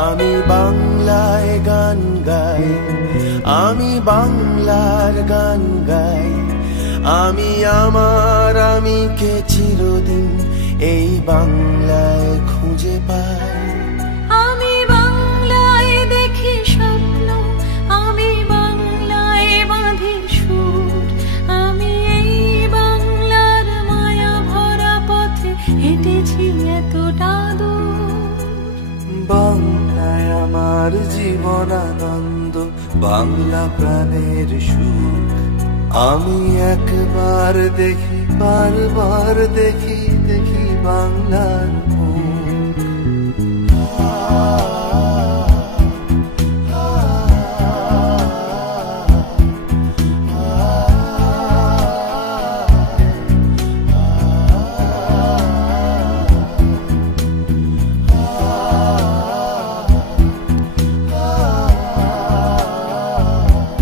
আমি বাংলায় গান গাই, আমি বাংলার গান গাই। আমি আমার আমিকে চিরদিন এই বাংলায় খুঁজে পাই। আমি বাংলায় দেখি স্বপ্ন, আমি বাংলায় বাঁধি সুর। আমি এই বাংলার মায়া ভরা পথে হেঁটেছি এতটা দূর। বাংলায় আমার জীবন আনন্দ, বাংলা প্রাণের সুখ। আমি একবার দেখি, বারবার দেখি, দেখি বাংলার মুখ।